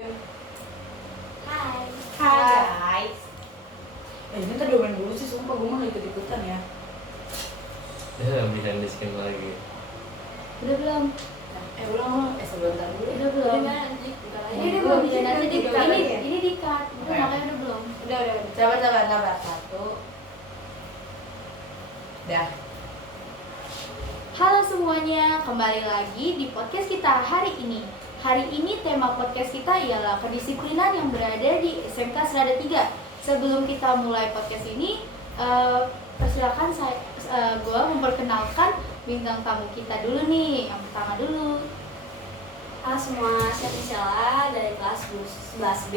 Hai. Hai Guys. Ini tadi main dulu sih, sumpah gue mah ikut-ikutan ya. Ya, behind the scene lagi. Udah belum? Ulang sebentar dulu. Udah belum? Udah, Anjing, bentar lagi. Ini Ini belum, belum, nanti ini di di-cut ini aja. ini di-cut. Udah Oke. makanya udah belum. Udah. Sabar. Dah. Halo semuanya, kembali lagi di podcast kita hari ini. Hari ini tema podcast kita ialah kedisiplinan yang berada di SMK Serada 3. Sebelum kita mulai podcast ini, persilakan gue memperkenalkan bintang tamu kita dulu nih. Yang pertama dulu. Halo semua, saya Michela dari kelas 11B.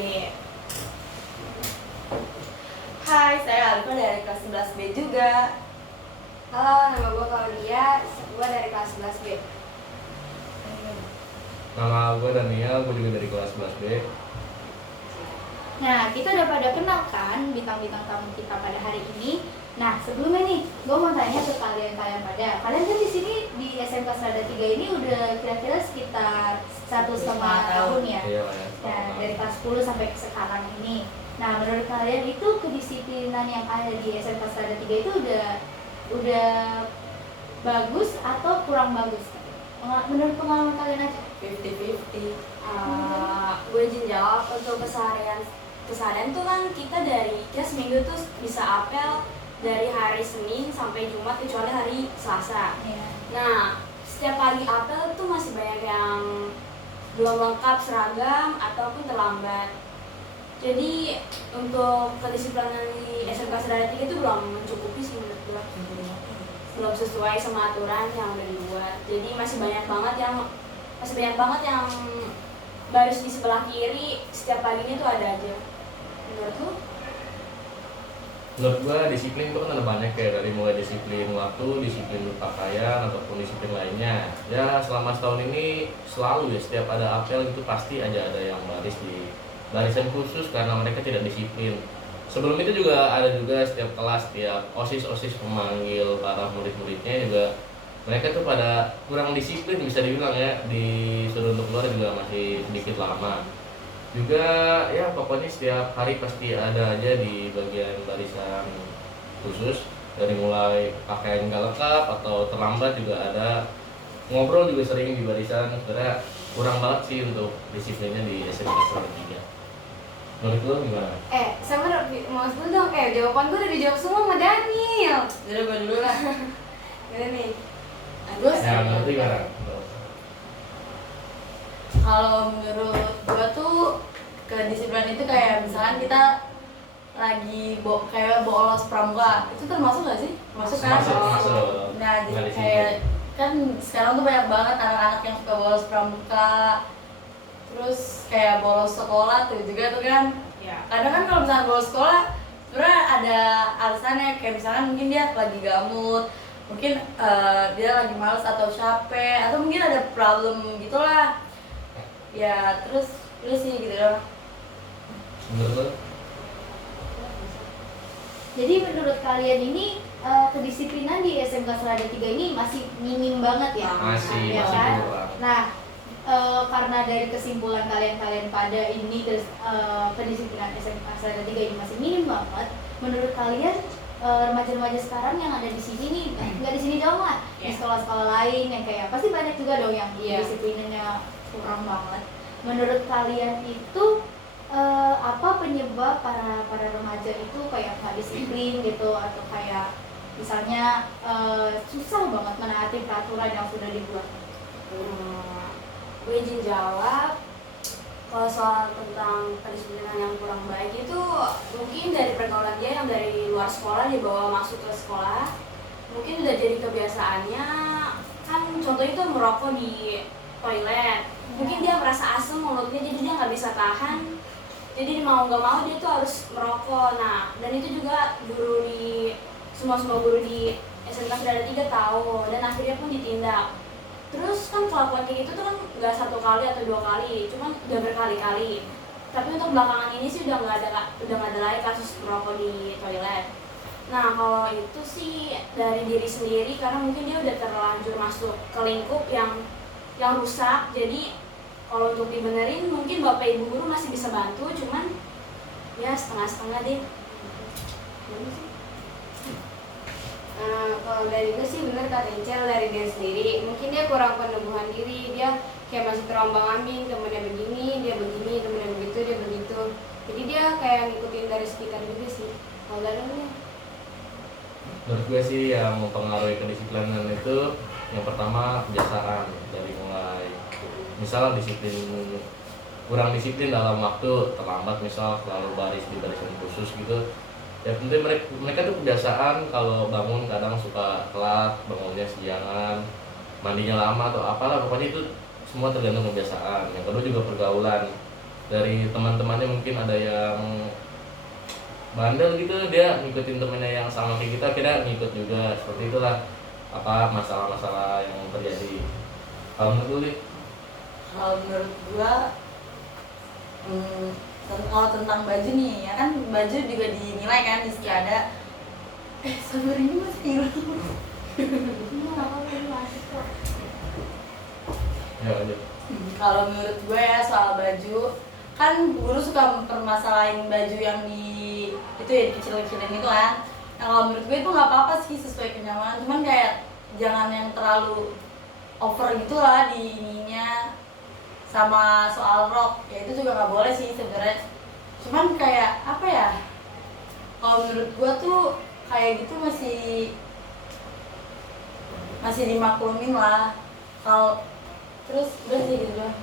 Hai, saya Alfa dari kelas 11B juga. Halo, nama gue Claudia, gue dari kelas 11B. Nama gue Daniel, gue juga dari kelas 11B. Nah, kita udah pada kenal kan bintang-bintang tamu kita pada hari ini. Nah, sebelumnya nih, gue mau tanya ke kalian pada. Kalian kan di sini di SMK Serada 3 ini udah kira-kira sekitar 1,5 tahun ya. Iya lah ya. Nah, dari kelas 10 sampai ke sekarang ini. Nah, menurut kalian itu kedisiplinan yang ada di SMK Serada 3 itu udah bagus atau kurang bagus? Menurut pengalaman kalian aja. 50-50. Gue izin jawab untuk keseharian tuh kan kita dari seminggu tuh bisa apel dari hari Senin sampai Jumat kecuali hari Selasa. Ya. Nah, setiap pagi apel tuh masih banyak yang belum lengkap seragam ataupun terlambat. Jadi untuk kedisiplinan di SMK Serada 3 itu belum mencukupi sih menurut gue. Belum sesuai sama aturan yang udah dibuat. Jadi masih banyak banget yang baris di sebelah kiri setiap paginya tuh ada aja. Menurut lu? Menurut gue disiplin itu kan ada banyak ya, dari mulai disiplin waktu, disiplin berpakaian, ataupun disiplin lainnya. Ya selama setahun ini selalu ya setiap ada apel itu pasti aja ada yang baris di barisan khusus karena mereka tidak disiplin. Sebelum itu juga ada setiap kelas, setiap OSIS memanggil para murid-muridnya juga mereka tuh pada kurang disiplin bisa dibilang ya, disuruh untuk keluar juga masih sedikit lama. Juga ya pokoknya setiap hari pasti ada aja di bagian barisan khusus, dari mulai pakaian nggak lengkap atau terlambat juga ada, ngobrol juga sering di barisan. Sebenarnya kurang banget sih untuk disiplinnya di SMK Serada 3. Menurut lo gimana? Sama mau dulu dong. Jawaban gue udah dijawab semua sama Daniel. Jadi gue dulu lah. Gini nih. Terus? Ya menurut lo gimana? Kalau menurut gue tuh kedisiplinan itu kayak misalkan kita lagi kayak bolos pramuka, itu termasuk gak sih? Masuk kan? Masuk. Nah, jadi Nggak kayak disiplin. kan sekarang tuh banyak banget anak-anak yang suka bolos pramuka, terus kayak bolos sekolah tuh juga tuh kan. Ya. Kadang kan kalau misalnya bolos sekolah sebenarnya ada alasannya, kayak misalnya mungkin dia lagi gamut, mungkin dia lagi males atau capek, atau mungkin ada problem gitulah ya. Terus sih gitu doang. Menurut lo? Jadi menurut kalian ini kedisiplinan di SMK Serada 3 ini masih minim banget ya? Masih Ya kan? kurang. Nah, karena dari kesimpulan kalian pada ini kedisiplinan SMK Serada 3 ini masih minim banget. Menurut kalian remaja-remaja sekarang yang ada di sini nih, nggak di sini doang lah, di sekolah-sekolah lain yang kayak pasti banyak juga dong yang disiplinannya kurang banget. Menurut kalian itu apa penyebab para remaja itu kayak nggak disiplin gitu, atau kayak misalnya susah banget menaati peraturan yang sudah dibuat? Gue izin jawab. Kalau soal tentang kedisiplinan yang kurang baik itu mungkin dari pergaulan dia yang dari luar sekolah dibawa masuk ke sekolah, mungkin udah jadi kebiasaannya. Kan contohnya itu merokok di toilet, mungkin dia merasa asem mulutnya jadi dia nggak bisa tahan, jadi mau nggak mau dia tuh harus merokok. Nah, dan itu juga semua guru di SMK Serada 3 tahu dan akhirnya pun ditindak. Terus kan kelakuan kayak gitu tuh kan nggak 1 kali atau 2 kali, cuman udah berkali-kali. Tapi untuk belakangan ini sih udah nggak ada lagi kasus merokok di toilet. Nah, kalau itu sih dari diri sendiri, karena mungkin dia udah terlanjur masuk ke lingkup yang rusak. Jadi kalau untuk dibenerin mungkin bapak ibu guru masih bisa bantu, cuman ya setengah-setengah deh. Kalau dari gue sih bener kata Incel, dari dia sendiri mungkin dia kurang peneguhan diri, dia kayak masih terombang ambing, temennya begini, temennya begitu, dia begitu, jadi dia kayak ngikutin dari sekitar juga sih. Kalau dari lu? Menurut gue sih yang mempengaruhi kedisiplinan itu yang pertama kebiasaan, dari mulai misal disiplin, kurang disiplin dalam waktu, terlambat misal selalu baris di barisan khusus gitu. Ya penting mereka tuh kebiasaan kalau bangun kadang suka telat, bangunnya siangan, mandinya lama atau apalah, pokoknya itu semua tergantung kebiasaan. Yang kedua juga pergaulan, dari teman-temannya mungkin ada yang bandel gitu, dia ngikutin temennya yang sama kayak kita, kira ngikut juga, seperti itulah apa masalah-masalah yang terjadi. Kalau menurut lu? Kalau menurut gua, kalau tentang baju nih, ya kan baju juga dinilai kan di ada. Sabar ini masih hilang. Ya lanjut. Kalau menurut gue ya soal baju, kan guru suka mempermasalahin baju yang itu ya dikecil-kecilin itu kan. Nah, kalau menurut gue itu nggak apa-apa sih, sesuai kenyamanan, cuman kayak jangan yang terlalu over gitu lah di ininya. Sama soal rok, ya itu juga nggak boleh sih sebenarnya. Cuman kayak apa ya? Kalau menurut gue tuh kayak gitu masih dimaklumin lah. Kalau terus udah sih gitu doang.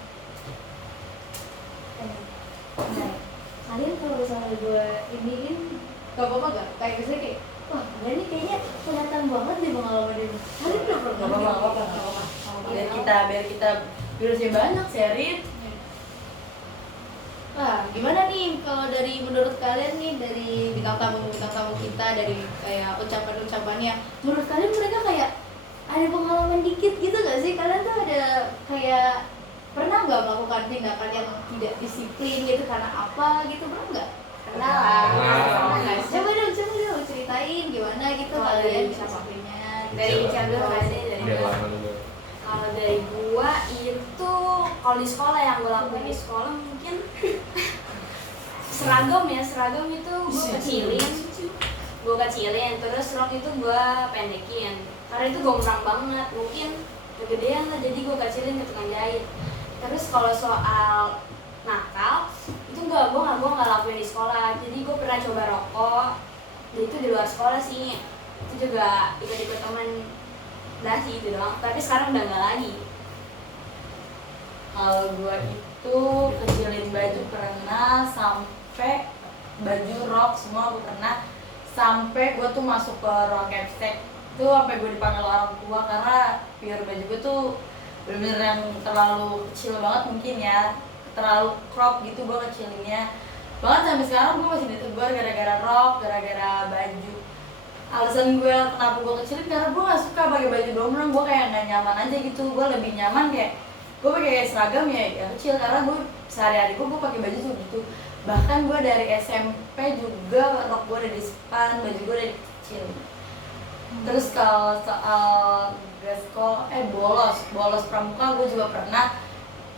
Kalian kalau misalnya gue iniin gak apa-apa gak? Kayak misalnya kayak, wah kalian ini kayaknya kelihatan banget deh pengalaman ini. Kalian udah pernah? Nggak apa-apa. Biar kita virusnya banyak, sharing. Nah, gimana nih kalau dari menurut kalian nih, dari bintang tamu kita, dari kayak ucapan-ucapannya, menurut kalian mereka kayak ada pengalaman dikit gitu gak sih? Kalian tuh ada kayak pernah nggak melakukan tindakan yang tidak disiplin gitu karena apa gitu, pernah nggak? Pernah lah. Coba dong ceritain gimana gitu Kalau kalian dari siapa? disiplinnya. Dari Incel dulu pasti dari Biar gua. lama dulu. Kalau dari gua itu kalau di sekolah yang gua lakuin di sekolah mungkin seragam itu gua kecilin terus rok itu gua pendekin karena itu gombrang banget, mungkin kegedean lah jadi gua kecilin ke tukang jahit. Terus kalau soal nakal itu gua nggak lakuin di sekolah, jadi gua pernah coba rokok, dan itu di luar sekolah sih, itu juga ikut teman. Udah sih itu doang, tapi sekarang udah nggak lagi. Kalau gua itu kecilin baju pernah, sampai baju rok semua gua pernah, sampai gua tuh masuk ke ruang capsek itu sampai gua dipanggil orang tua karena biar baju gua tuh bener-bener yang terlalu kecil banget mungkin ya, terlalu crop gitu gua kecilinnya banget. Sampai sekarang gua masih ditegur gara-gara rok, gara-gara baju. Alasan gue kenapa gue kecilin karena gue gak suka pakai baju dombrong, gue kayak gak nyaman aja gitu. Gue lebih nyaman kayak gue pakai seragam ya kecil, karena gue sehari-hari gue pakai baju tuh gitu. Bahkan gue dari SMP juga rok gue udah dispan, baju gue udah kecil. Terus kalau soal bolos pramuka gue juga pernah,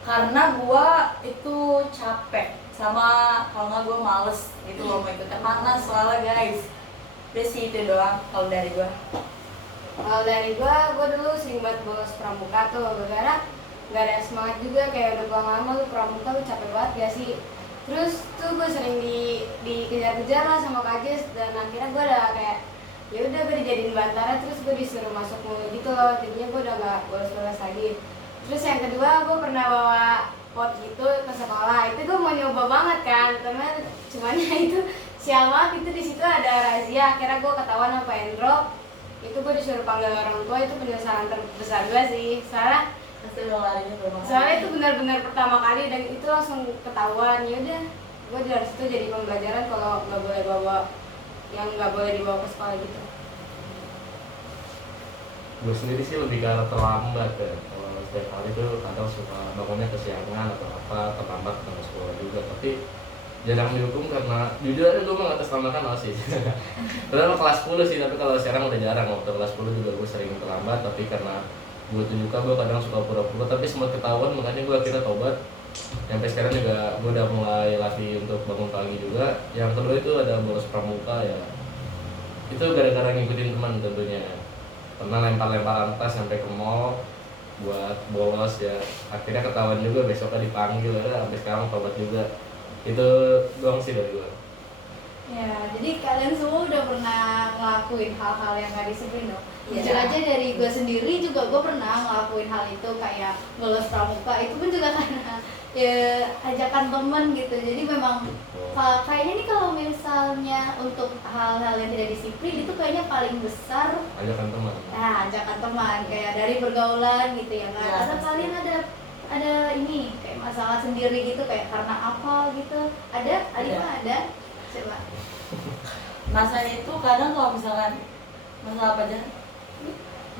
karena gue itu capek sama kalau nggak gue males gitu loh mau ikutan, panas soalnya guys. Udah sih itu doang kalau dari gua. Kalau dari gua dulu sering banget bolos pramuka tuh, gara-gara gak ada semangat juga, kayak udah pulang lama lu pramuka lu capek banget gak sih. Terus tuh gua sering dikejar-kejar lah sama Kajis, dan akhirnya gua udah kayak ya udah gua dijadiin bantara, terus gua disuruh masuk mulu gitu loh, jadinya gua udah gak bolos-bolos lagi. Terus yang kedua gua pernah bawa pot gitu ke sekolah, itu gua mau nyoba banget kan, cuman itu sial banget, itu di situ ada razia, akhirnya gue ketahuan sama Endro, itu gue disuruh panggil orang tua, itu penyesalan terbesar gue sih, soalnya itu benar-benar pertama kali dan itu langsung ketahuan. Ya udah, gue dari situ jadi pembelajaran kalau nggak boleh bawa yang nggak boleh dibawa ke sekolah gitu. Gue sendiri sih lebih ke arah terlambat ya. Kalau setiap hari tuh kadang suka bangunnya kesiangan atau apa, terlambat ke sekolah juga, tapi jarang dihukum karena jujur aja gue mengatasnamakan OSIS. Padahal kelas 10 sih, tapi kalau sekarang udah jarang. Waktu kelas 10 juga gue sering terlambat, tapi karena gue tunjukkan gue kadang suka pura-pura, tapi sempat ketahuan, makanya gue akhirnya tobat. Sampai sekarang juga gue udah mulai latih untuk bangun pagi juga. Yang kedua itu ada bolos pramuka ya, itu gara-gara ngikutin teman tentunya. Pernah lempar-lemparan tas sampai ke mall buat bolos ya, akhirnya ketahuan juga, besoknya dipanggil ya, sampai sekarang tobat juga. Itu doang sih dari gue. Ya, jadi kalian semua udah pernah ngelakuin hal-hal yang gak disiplin dong? Iya. Jujur aja dari gue sendiri juga gue pernah ngelakuin hal itu, kayak bolos pramuka. Itu pun juga karena ya ajakan temen gitu. Jadi memang kayaknya nih kalau misalnya untuk hal-hal yang tidak disiplin itu kayaknya paling besar Ajakan teman. ajakan teman, kayak dari pergaulan gitu ya kan. Ya, Atau pasti. kalian ada ini kayak masalah sendiri gitu, kayak karena apa gitu? Ada? Alifah ada? Coba. Masa itu kadang kalau misalkan masalah apa aja,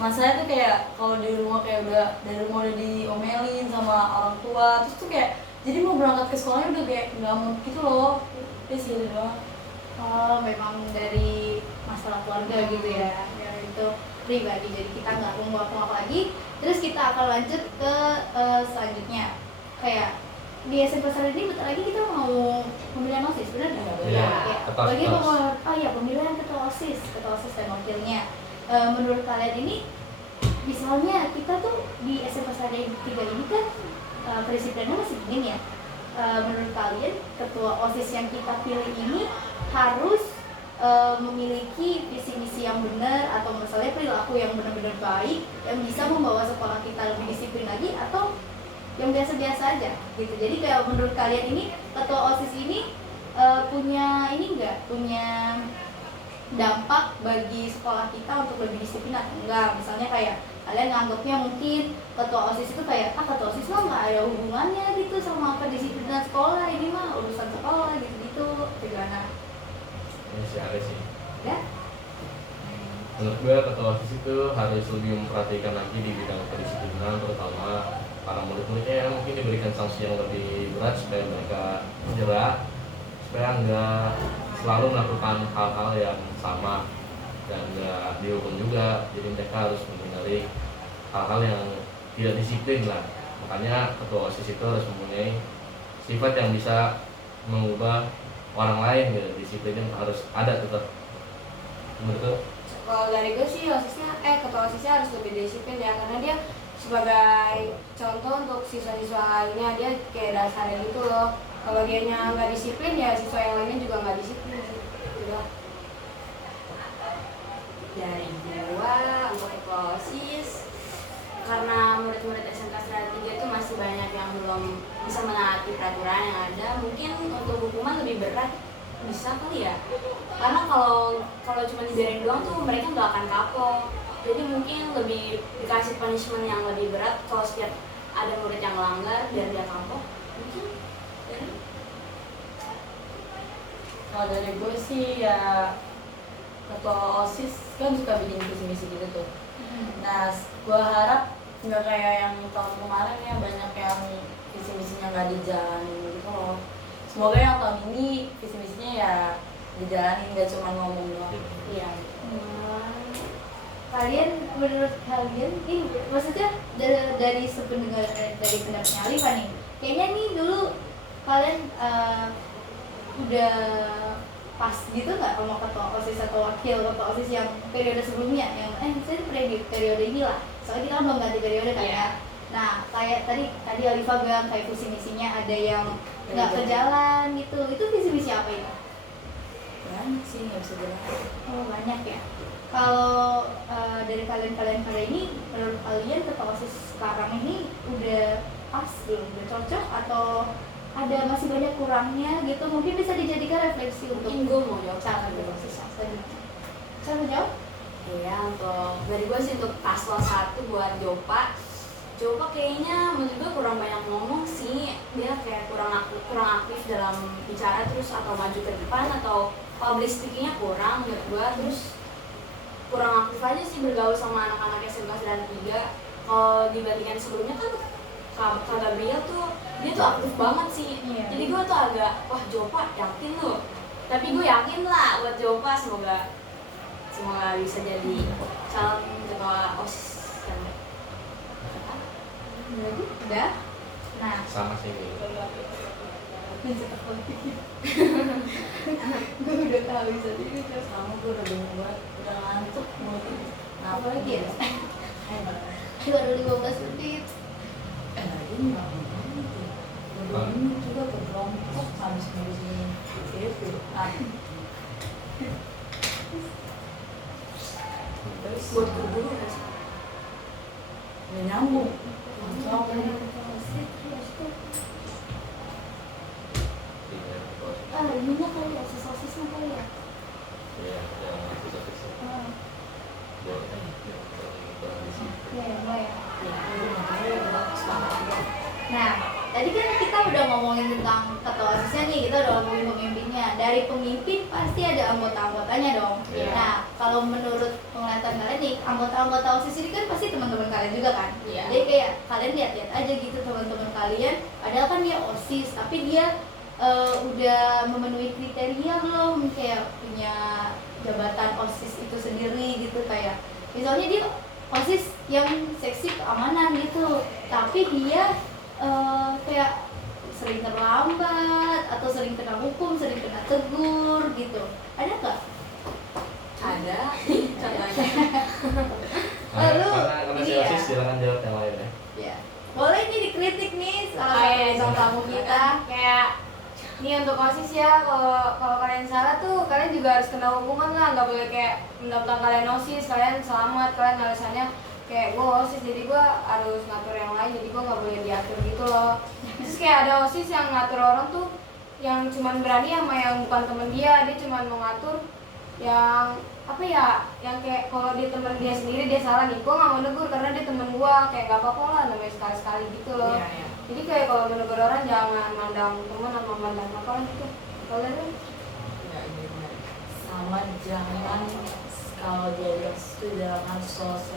masa itu kayak kalau di rumah kayak udah dari rumah udah diomelin sama orang tua, terus tuh kayak jadi mau berangkat ke sekolahnya udah kayak nggak mau gitu loh. Gitu doang. Oh, memang dari masalah keluarga gitu ya. Ya itu pribadi, jadi kita nggak menguap-nguap lagi. Terus kita akan lanjut ke selanjutnya. Kayak di SMP Sarjana ini bentar lagi kita mau pemilihan OSIS, benar nggak? Iya, Ya. ketua Bagi OSIS. pemilihan ketua OSIS dan wakilnya. Menurut kalian ini, misalnya kita tuh di SMP Sarjana 3 ini kan presidennya masih minim ya. Menurut kalian ketua OSIS yang kita pilih ini harus memiliki visi misi yang benar, atau misalnya perilaku yang benar-benar baik yang bisa membawa sekolah kita lebih disiplin lagi, atau yang biasa-biasa aja gitu? Jadi kayak menurut kalian ini ketua OSIS ini punya ini punya dampak bagi sekolah kita untuk lebih disiplin atau enggak? Misalnya kayak kalian nganggapnya mungkin ketua OSIS itu kayak ketua OSIS mah nggak ada hubungannya gitu sama kedisiplinan sekolah, ini mah urusan sekolah gitu-gitu. Gimana? Ini sih ada sih. Ya? Menurut gue ketua OSIS itu harus lebih memperhatikan lagi di bidang kedisiplinan, terutama para murid-muridnya yang mungkin diberikan sanksi yang lebih berat supaya mereka jerak, supaya nggak selalu melakukan hal-hal yang sama dan nggak dihukum juga. Jadi mereka harus menghindari hal-hal yang tidak disiplin lah. Makanya ketua OSIS itu harus mempunyai sifat yang bisa mengubah orang lain gitu. Disiplinnya harus ada tetap. Menurut Kalau dari gue sih ketua OSISnya harus lebih disiplin ya, karena dia sebagai contoh untuk siswa-siswa lainnya, dia kayak dasarnya gitu loh. Kalau dianya nggak disiplin ya siswa yang lainnya juga nggak disiplin sih. Gitu. Dari gua untuk ketua OSIS, karena murid-murid SMK Serata 3 itu masih banyak yang belum bisa menaati peraturan yang ada, mungkin untuk hukuman lebih berat bisa kali ya, karena kalau cuma dibiarin doang tuh mereka nggak akan kapok. Jadi mungkin lebih dikasih punishment yang lebih berat kalau setiap ada murid yang melanggar biar dia kapok. Mungkin ya. Kalau dari gue sih ya ketua OSIS kan suka bikin visi misi gitu tuh. Nah, gue harap nggak kayak yang tahun kemarin ya, banyak yang visi misinya nggak dijalanin gitu loh. Semoga yang tahun ini visi misinya ya dijalanin, nggak cuma ngomong doang. Iya. Kalian, menurut kalian ini maksudnya dari sependengar dari pendapatnya Alifah nih, kayaknya nih dulu kalian udah pas gitu nggak sama ketua OSIS atau wakil ketua OSIS yang periode sebelumnya, yang saya periode inilah, soalnya kita kan belum ganti periode kan ya. Nah, kayak tadi Alifah bilang kayak visi misinya ada yang nggak ke jalan gitu, itu visi misi apa itu? Banyak sih, nggak bisa bilang. Oh, banyak ya. Kalau dari kalian kali ini, menurut kalian ketua OSIS sekarang ini udah pas belum, udah cocok, atau ada masih banyak kurangnya gitu? Mungkin bisa dijadikan refleksi untuk Mungkin gue mau jawab cara berOSIS selanjutnya. Saya mau jawab? Iya, untuk dari gue sih untuk paslon 1 buat Jopa kayaknya menurut gue kurang banyak ngomong sih. Dia kayak kurang aktif dalam bicara, terus atau maju ke depan, atau public speaking-nya kurang menurut gue. Terus kurang aktif aja sih bergaul sama anak-anak SMK Serata 3. Kalau dibandingkan sebelumnya kan Kak Gabriel tuh dia tuh aktif banget sih. Iya. Jadi gue tuh agak, wah Jopa yakin lu. Tapi gue yakin lah buat Jopa, semoga bisa jadi calon ketua OSIS. Berarti udah Nah, sama sih gitu. gue udah tahu bisa ini tuh. Sama gue udah bingung banget, udah ngantuk mungkin. Nah, Apa lagi ya? Hebat. Baru 15 menit. Lagi nggak nanti. Udah bingung juga ke kelompok habis ngurusin TV. Terus Buat keburu nggak sih? nggak nyambung. Ah, ininya kali ya, sosisnya kali ya. Iya, yang aktif-aktif sih. Ah, Boleh kan? Ya, kurang di sini. ya, mulai ya. Ya, gue nggak tahu ya, udah semangat aja. Nah, tadi kan kita udah ngomongin tentang ketua OSISnya nih, kita udah ngomongin pemimpinnya. Dari pemimpin pasti ada anggota-anggotanya dong. Iya. Nah, kalau menurut penglihatan kalian nih, anggota-anggota OSIS ini kan pasti teman-teman kalian juga kan? Iya. Jadi kayak kalian lihat-lihat aja gitu teman-teman kalian, padahal kan dia OSIS, tapi dia udah memenuhi kriteria belum, kayak punya jabatan OSIS itu sendiri gitu, kayak misalnya dia OSIS yang seksi keamanan gitu, tapi dia kayak sering terlambat atau sering kena hukum, sering kena tegur gitu. Ada nggak? Ada contohnya. Lalu, Karena ini si ya. OSIS silakan jawab yang lain ya. Ya, boleh ini dikritik nih salah satu Kayak bintang tamu kita. kayak ini untuk OSIS ya, kalau kalian salah tuh kalian juga harus kena hukuman lah, nggak boleh kayak mentang-mentang kalian OSIS kalian selamat, kalian alasannya kayak gue OSIS jadi gue harus ngatur yang lain, jadi gue nggak boleh diatur gitu loh. Terus kayak ada OSIS yang ngatur orang tuh yang cuman berani sama yang bukan temen dia cuman mau ngatur yang apa ya, yang kayak kalau dia temen dia sendiri dia salah nih, gue nggak mau negur karena dia temen gue, kayak gak apa-apa lah, namanya sekali-sekali gitu loh. Iya, iya. Jadi kayak kalau menegur orang jangan mandang teman sama mandang apa lah gitu. Kalian kan? Ya, ini benar. Sama jangan kalau jadi itu jangan senioritas.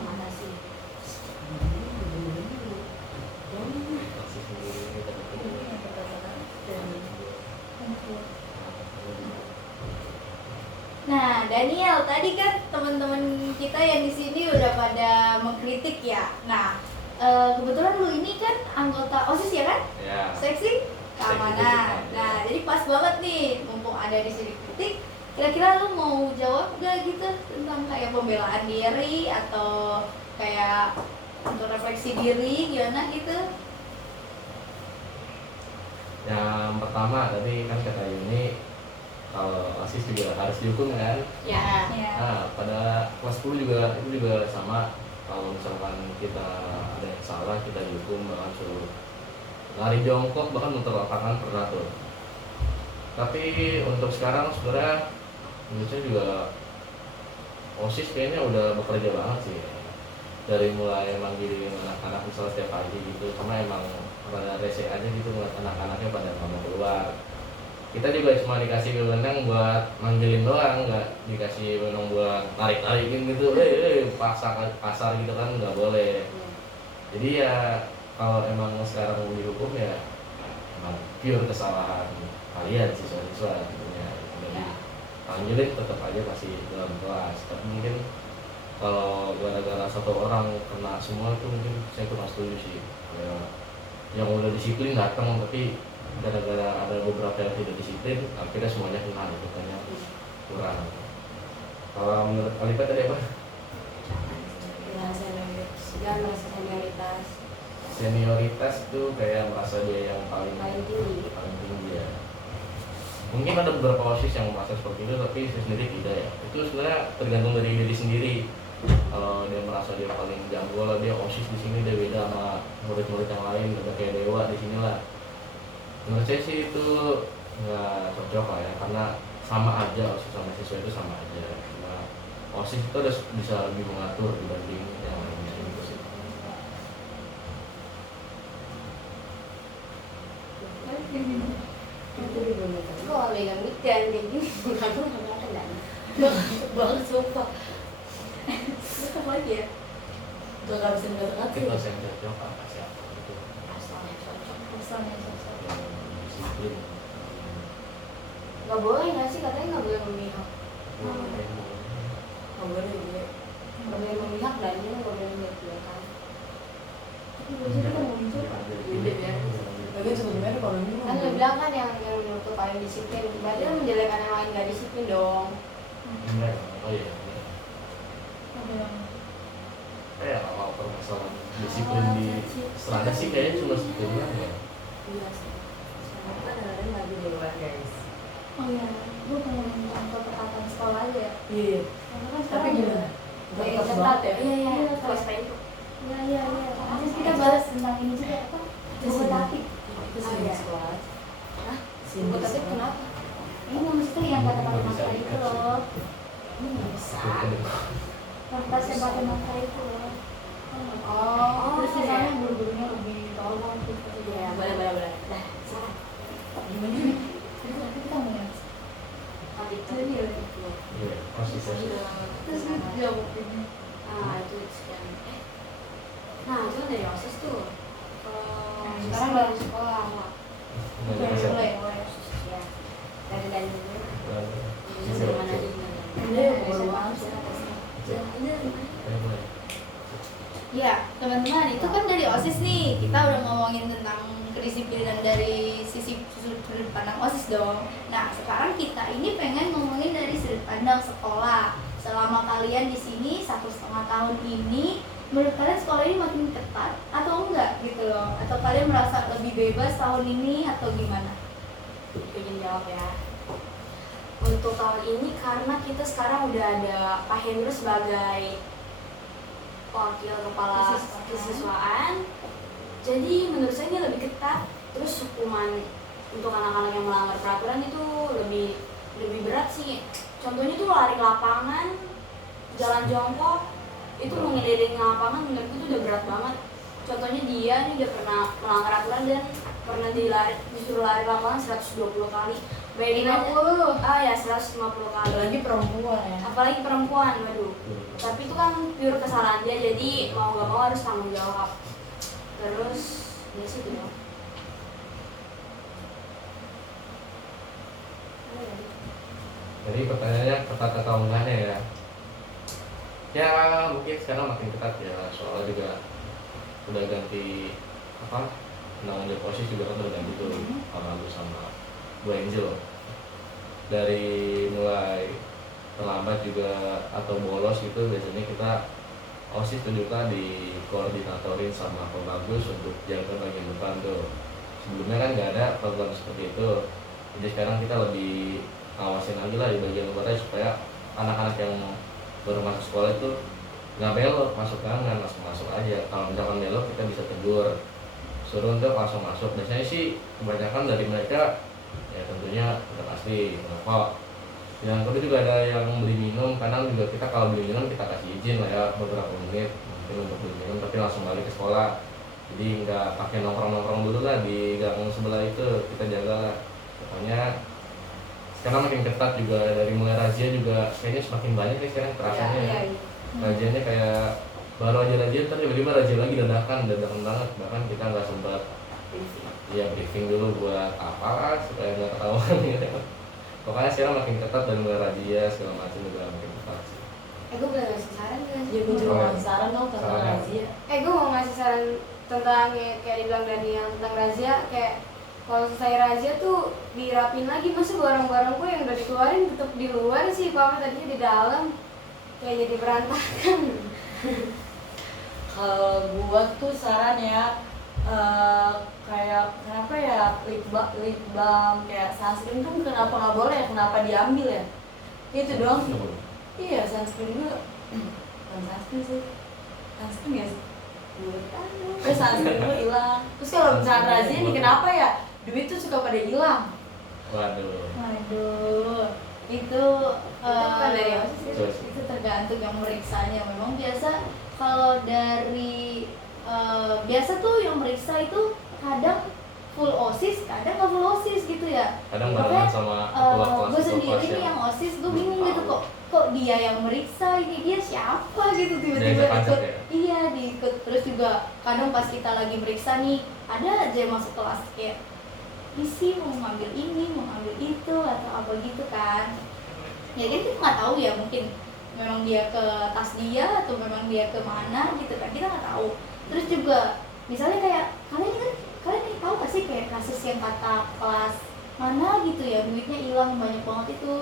Mana sih? OSIS sendiri ini Nah, Daniel, tadi kan teman-teman kita yang di sini udah pada mengkritik ya. Nah, kebetulan lu ini kan anggota OSIS ya kan? Ya. Seksi keamanan. Nah, jadi pas banget nih, mumpung ada di sini kritik. Kira-kira lu mau jawab gak gitu tentang kayak pembelaan diri atau kayak untuk refleksi diri gimana gitu? Yang pertama tadi kan kata Yuni kalau OSIS juga harus dihukum kan. Ya. Ya. Nah, pada kelas 10 juga itu juga sama. Kalau misalkan kita ada yang salah, kita dihukum, bahkan suruh lari jongkok, bahkan muter lapangan pernah tuh. Tapi untuk sekarang sebenarnya menurut saya juga OSIS kayaknya udah bekerja banget sih. Dari mulai manggilin anak-anak misalnya setiap pagi gitu, karena emang rada rese aja gitu ngeliat anak-anaknya pada nggak mau keluar. Kita juga cuma dikasih wewenang buat manggilin doang, nggak dikasih wewenang buat narik-narikin gitu, pasar gitu kan nggak boleh. Jadi ya kalau emang sekarang mau dihukum ya emang pure kesalahan kalian siswa-siswa tentunya. Jadi panggilin tetap aja pasti dalam kelas. Tapi mungkin kalau gara-gara satu orang kena semua itu mungkin saya kurang setuju sih. Ya, yang udah disiplin datang tapi gara-gara ada beberapa yang tidak disiplin akhirnya semuanya kena gitu kan, kurang. Kalau menurut Alifa tadi apa? Jangan merasa senioritas. Senioritas itu kayak merasa dia yang paling tinggi ya. Mungkin ada beberapa OSIS yang merasa seperti itu, tapi saya sendiri tidak ya. Itu sebenarnya tergantung dari diri sendiri. Kalau dia merasa dia paling jago, dia OSIS di sini dia beda sama murid-murid yang lain, udah kayak dewa di sinilah. Menurut saya sih itu nggak cocok lah ya, karena sama aja OSIS sama siswa itu sama aja. Karena OSIS itu udah bisa lebih mengatur dibanding yang lainnya gitu sih. Kok megang mic dan kayak gini, aku nggak ada. Banget sumpah. Terus apa lagi ya? Udah gak bisa Tapi ngerti. kalau saya cocok apa siapa gitu Asalnya cocok. Misalnya sosok. yang disiplin. Nggak boleh nggak sih, katanya nggak boleh memihak. nggak boleh dia. Nggak boleh memihak dan dia nggak boleh melihat-lihatkan. Tapi biasanya kita mau muncul Jadi ya. Tapi sebenarnya kalau ini Kan lo bilang kan yang menurut lo paling disiplin, berarti lo menjelekkan yang lain nggak disiplin dong. Oh iya. ada yang Kayak apa permasalahan disiplin di Serada sih kayaknya cuma segitu doang ya. iya sih. Sekarang kan kadang-kadang lagi di luar guys. oh iya gue pengen contoh peralatan sekolah aja ya Iya. karena kan Tapi sekarang gimana? Kayak Ketat ketat banget ya. Iya iya. Iya, Kelas itu. iya nanti kita bahas tentang ini juga apa buku tatip Itu Oh, sih iya. sekolah. Hah? Sini Buat tapi sekolah. kenapa? ini maksudnya yang kata pakai mangkrak itu loh Ini nggak bisa. kertas yang pakai mangkrak itu loh Oh, terus iya. misalnya guru-gurunya lebih tahu kan gitu Iya, boleh. Dah, silakan. Gimana nih? terus nanti kita mau yang Nanti itu. jadi ya Iya, pasti pasti. terus gitu jawab ini Ah, itu sekian. Nah, itu kan dari OSIS tuh. sekarang dari sekolah mulai Ya. Dari dulu. Iya, Dari mana aja? Udah, ya teman-teman itu kan dari OSIS nih kita udah ngomongin tentang kedisiplinan dari sisi sudut pandang OSIS dong. Nah sekarang kita ini pengen ngomongin dari sudut pandang sekolah. Selama kalian di sini 1,5 tahun ini, menurut kalian sekolah ini makin ketat atau enggak gitu loh? Atau kalian merasa lebih bebas tahun ini atau gimana? Ingin jawab ya. Untuk tahun ini karena kita sekarang udah ada Pak Hendro sebagai wakil kepala kesiswaan, jadi menurut saya ini lebih ketat. Terus hukuman untuk anak-anak yang melanggar peraturan itu lebih berat sih. Contohnya tuh lari lapangan, jalan jongkok, itu mengelilingi lapangan menurutku itu udah berat banget. Contohnya dia nih udah pernah melanggar aturan dan pernah disuruh lari lapangan 120 kali. Bayangin aja. Ya 150 kali. Apalagi perempuan ya. Apalagi perempuan, waduh. Tapi itu kan pure kesalahan dia, jadi mau gak mau harus tanggung jawab. Terus ya sih itu dong. Jadi pertanyaannya ketat atau enggaknya ya? Ya mungkin sekarang makin ketat ya, soalnya juga udah ganti apa? Undang-undang OSIS juga kan udah ganti tuh Pak Agus sama Bu Angel. Dari mulai terlambat juga atau bolos gitu biasanya kita OSIS tuh juga dikoordinatorin sama Pak Bagus untuk jaga bagian depan tuh. Sebelumnya kan nggak ada program seperti itu. Jadi sekarang kita lebih ngawasin lagi lah di bagian luar supaya anak-anak yang baru masuk sekolah itu nggak belok masuk kanan, langsung masuk aja. Kalau misalkan belok kita bisa tegur, suruh untuk langsung masuk. Biasanya sih kebanyakan dari mereka ya tentunya udah pasti merokok. Yang kedua juga ada yang beli minum, kadang juga kita kalau beli minum kita kasih izin lah ya beberapa menit mungkin untuk beli minum, tapi langsung balik ke sekolah. Jadi nggak pakai nongkrong-nongkrong dulu lah di gang sebelah itu, kita jaga lah. Pokoknya sekarang makin ketat juga, dari mulai razia juga kayaknya semakin banyak nih sekarang terasanya ya. Razianya kayak baru aja razia, ntar tiba-tiba razia lagi dadakan banget, bahkan kita nggak sempat briefing dulu buat apa lah supaya nggak ketahuan gitu. Pokoknya sekarang makin ketat dan mulai razia segala macam juga makin ketat sih. Gue boleh ngasih saran gak sih? Ya gue juga ngasih saran dong tentang Saran. razia. Gue mau ngasih saran tentang kayak dibilang Dani yang tentang razia, kayak kalau selesai razia tuh dirapin lagi. Masa barang-barang gue yang udah dikeluarin tetap di luar sih, papa tadinya di dalam, kayak jadi berantakan. Kalau gua tuh saran ya, kayak kenapa ya lip balm kayak sunscreen kan kenapa nggak boleh, kenapa diambil ya? Itu doang sih. Iya, sunscreen gua bukan sunscreen sih, sunscreen ya sih. Terus sunscreen gua hilang. Terus kalau misalnya razia nih kenapa ya? Duit tuh suka pada hilang. Waduh. itu bukan dari OSIS ya? itu tergantung yang meriksanya. Memang biasa kalau dari biasa tuh yang meriksa itu kadang full OSIS, kadang nggak full OSIS gitu ya. Kadang barengan sama ketua kelas gue sendiri kelas nih yang OSIS, gue bingung gitu kok dia yang meriksa, ini dia siapa gitu tiba-tiba Diajak pajak ikut. ya? Iya diikut. Terus juga kadang pas kita lagi meriksa nih ada aja yang masuk kelas kayak isi mau ngambil ini mau ngambil itu atau apa gitu kan. Ya kan kita nggak tahu ya, mungkin memang dia ke tas dia atau memang dia ke mana gitu kan, kita nggak tahu. Terus juga misalnya kayak kalian ini tahu gak sih kayak kasus yang kata kelas mana gitu ya duitnya hilang banyak banget itu,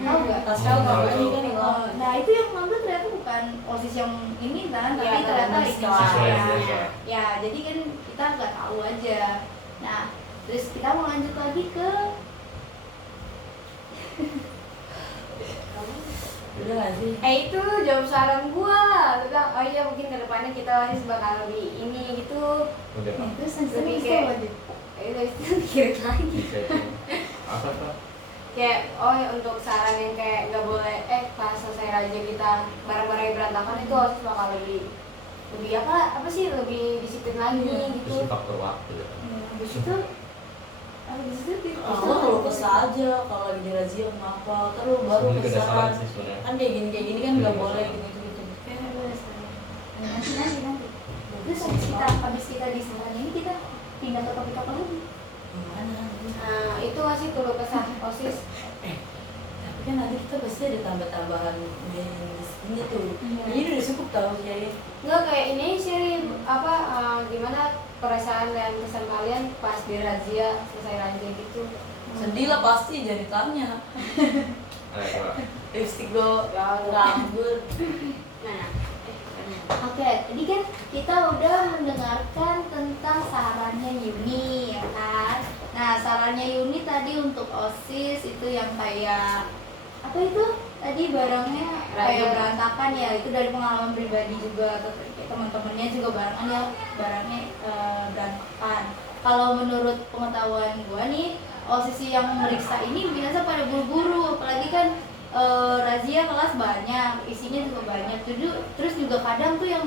tahu nggak? Tas kau nggak ini kan hilang. Nah itu yang ngambil ternyata bukan OSIS yang ini kan, tapi Iya, ternyata teman ini sekelas. Siswa yang ya. biasa. Ya jadi kan kita nggak tahu aja. Nah terus kita mau lanjut lagi ke Udah nggak sih? Itu jawab saran gua tentang oh iya mungkin kedepannya kita masih bakal lebih ini gitu. Udah Nah, Pak. terus Lebih itu kayak- lanjut. Itu kirim lagi. Bisa itu. Apa Pak? Kayak ya untuk saran yang kayak nggak boleh pas selesai raja kita barang-barang yang berantakan itu harus bakal lebih apa sih lebih disiplin lagi Iya. gitu. Terus faktor waktu ya. Habis itu Aku kalau kesal aja kalau lagi dirazia kenapa, terus baru Sebenarnya ada salah kesalahan sih sebenarnya. kan kayak gini kan nggak Iya, boleh salah. gitu. nanti. Terus habis kita di sana ini kita pindah ke topik apa lagi? Gimana? Nah itu masih perlu kesah OSIS. Tapi kan nanti kita pasti ada tambah-tambahan di sini tuh. Iya. Ini udah cukup tau sih. Nggak kayak ini sih gimana perasaan dan kesan kalian pas di razia selesai razia gitu. Sedih lah pasti jadi tanya. Ayo Pak. Lipstick gue rambut. Nah, Oke, jadi kan kita udah mendengarkan tentang sarannya Yuni ya kan. Nah sarannya Yuni tadi untuk OSIS itu yang kayak apa itu? Tadi barangnya kayak berantakan ya, itu dari pengalaman pribadi juga atau kayak teman-temannya juga barangnya berantakan. Kalau menurut pengetahuan gua nih, OSIS yang meriksa ini biasa pada buru-buru, apalagi kan razia kelas banyak, isinya juga banyak. Terus juga kadang tuh yang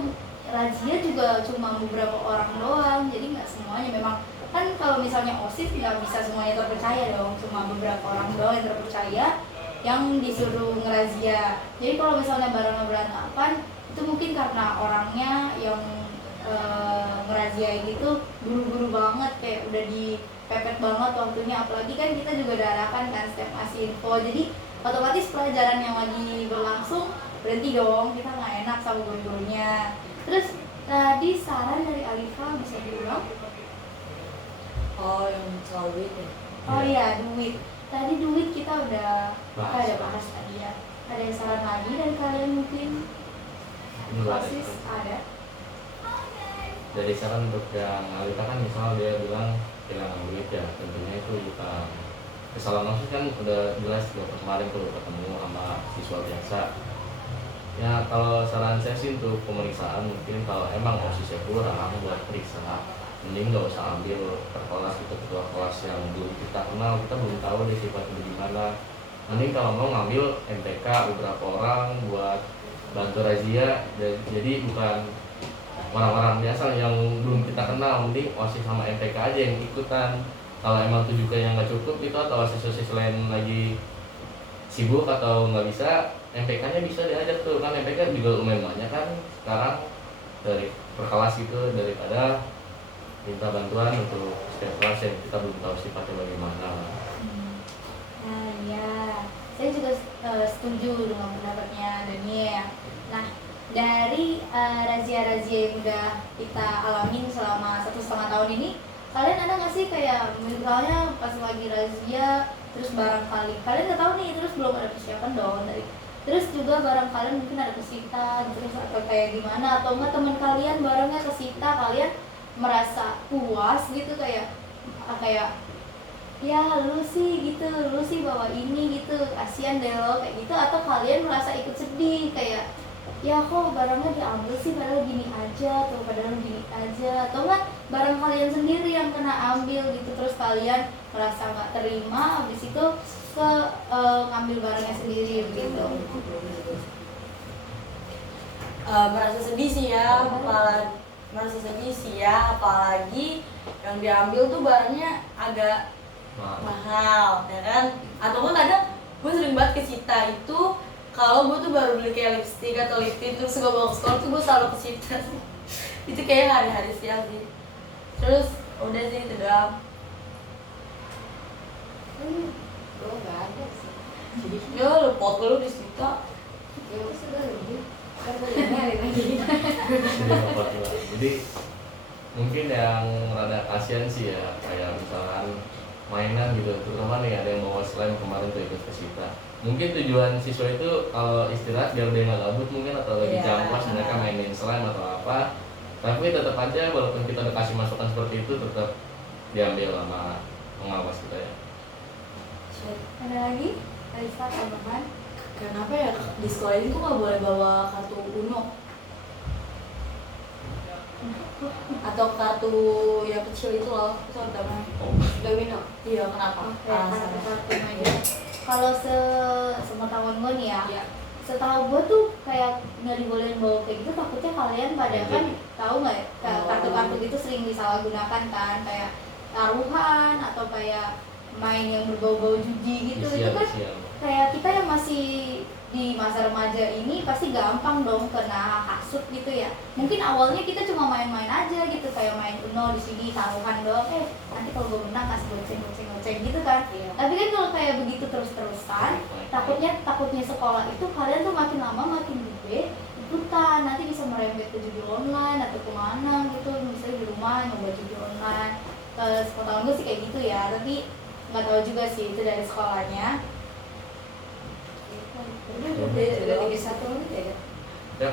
razia juga cuma beberapa orang doang, jadi nggak semuanya. Memang kan kalau misalnya OSIS nggak bisa semuanya terpercaya dong, cuma beberapa orang doang yang terpercaya yang disuruh ngerazia. Jadi kalau misalnya barangnya berantakan itu mungkin karena orangnya yang ngerazia gitu buru-buru banget, kayak udah dipepet banget waktunya, apalagi kan kita juga udah arahkan kan setiap ngasih info, jadi otomatis pelajaran yang lagi berlangsung berhenti dong, kita nggak enak sama guru-gurunya. Terus tadi saran dari Alifa bisa diulang? Oh yang soal duit ya. Oh iya, duit. Tadi duit kita udah Bahas. bahas tadi ya. Ada yang saran lagi dan kalian mungkin Ini ada. OSIS ada? Dari saran untuk yang Alita kan misal dia bilang kehilangan duit ya, tentunya itu bukan kesalahan OSIS kan udah jelas juga kemarin tuh ketemu sama siswa biasa. Ya kalau saran saya sih untuk pemeriksaan mungkin kalau emang OSISnya kurang buat periksa, mending nggak usah ambil per kelas itu ketua kelas yang belum kita kenal, kita belum tahu deh sifatnya gimana. Mending kalau mau ngambil MTK beberapa orang buat bantu razia, jadi bukan orang-orang biasa yang belum kita kenal, mending OSIS sama MTK aja yang ikutan. Kalau emang tujuannya nggak cukup itu atau OSIS lain lagi sibuk atau nggak bisa, MPK-nya bisa diajak tuh kan, MPK juga lumayan banyak kan sekarang dari per kelas gitu, daripada minta bantuan untuk setiap kelas yang kita belum tahu sifatnya bagaimana. Nah ya, saya juga setuju dengan pendapatnya Daniel. Nah dari razia-razia yang udah kita alamin selama 1,5 tahun ini, kalian ada nggak sih kayak misalnya pas lagi razia terus barang kalian nggak tahu nih, terus belum ada persiapan dong dari, terus juga barang kalian mungkin ada kesita terus atau kayak gimana, atau enggak teman kalian barangnya kesita, kalian merasa puas gitu kayak ya lu sih bawa ini gitu, kasihan deh lo kayak gitu, atau kalian merasa ikut sedih kayak ya kok barangnya diambil sih padahal gini aja atau enggak barang kalian sendiri yang kena ambil gitu, terus kalian merasa nggak terima, habis itu ngambil barangnya sendiri gitu. Merasa sedih sih ya, apalagi yang diambil tuh barangnya agak mahal ya kan, ataupun kadang gue sering banget kesita itu kalau gue tuh baru beli kayak lipstick atau lip tint terus gue bawa ke sekolah tuh gue selalu kesita itu kayak hari-hari siang sih. Terus udah sih itu doang. Gue nggak ada sih. Ya lu pot lu disita Ya sudah lebih. Kan nyari lagi. Jadi apa tuh? Jadi mungkin yang rada kasihan sih ya, kayak misalkan mainan gitu, terutama nih ada yang bawa slime kemarin tuh ikut ke Sita. Mungkin tujuan siswa itu kalau istirahat biar dia nggak gabut mungkin, atau lagi Iya. jam kelas mereka mainin slime atau apa. Tapi tetap aja walaupun kita udah kasih masukan seperti itu, tetap diambil sama pengawas kita ya. Ada lagi? Alisa tambahan? Kenapa ya di sekolah ini tuh nggak boleh bawa kartu Uno atau kartu yang kecil itu loh, itu namanya Domino. iya kenapa? Kayak Alasannya. kartu aja. Kalau sepengetahuan gue nih ya, Iya. setahu gue tuh kayak nggak dibolehin bawa kayak gitu, takutnya kalian pada kan tahu nggak ya, kayak kartu-kartu gitu sering disalahgunakan kan, kayak taruhan atau kayak main yang berbau-bau judi gitu. Itu kan kayak kita yang masih di masa remaja ini pasti gampang dong kena hasut gitu ya. Mungkin awalnya kita cuma main-main aja gitu, kayak main Uno di sini taruhan doang, nanti kalau gue menang kasih goceng gitu kan. Iya. Tapi kan kalau kayak begitu terus-terusan, takutnya sekolah itu kalian tuh makin lama makin gede ikutan, nanti bisa merembet ke judi online atau kemana gitu, misalnya di rumah nyoba judi online. Sepengetahuan gue sih kayak gitu ya, tapi nggak tahu juga sih itu dari sekolahnya. Udah 31 menit ya. Ya,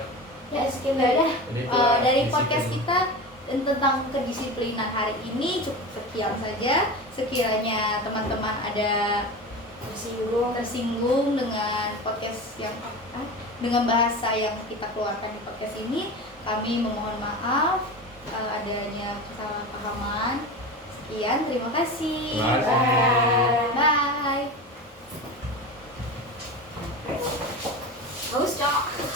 Ya sekian dah. jadi itulah Dari disiplin. podcast kita tentang kedisiplinan hari ini cukup sekian saja. Sekiranya teman-teman ada tersinggung dengan podcast yang dengan bahasa yang kita keluarkan di podcast ini, kami memohon maaf kalau adanya kesalahpahaman. Sekian, terima kasih. Terima kasih. Bye. Bagus, Cok.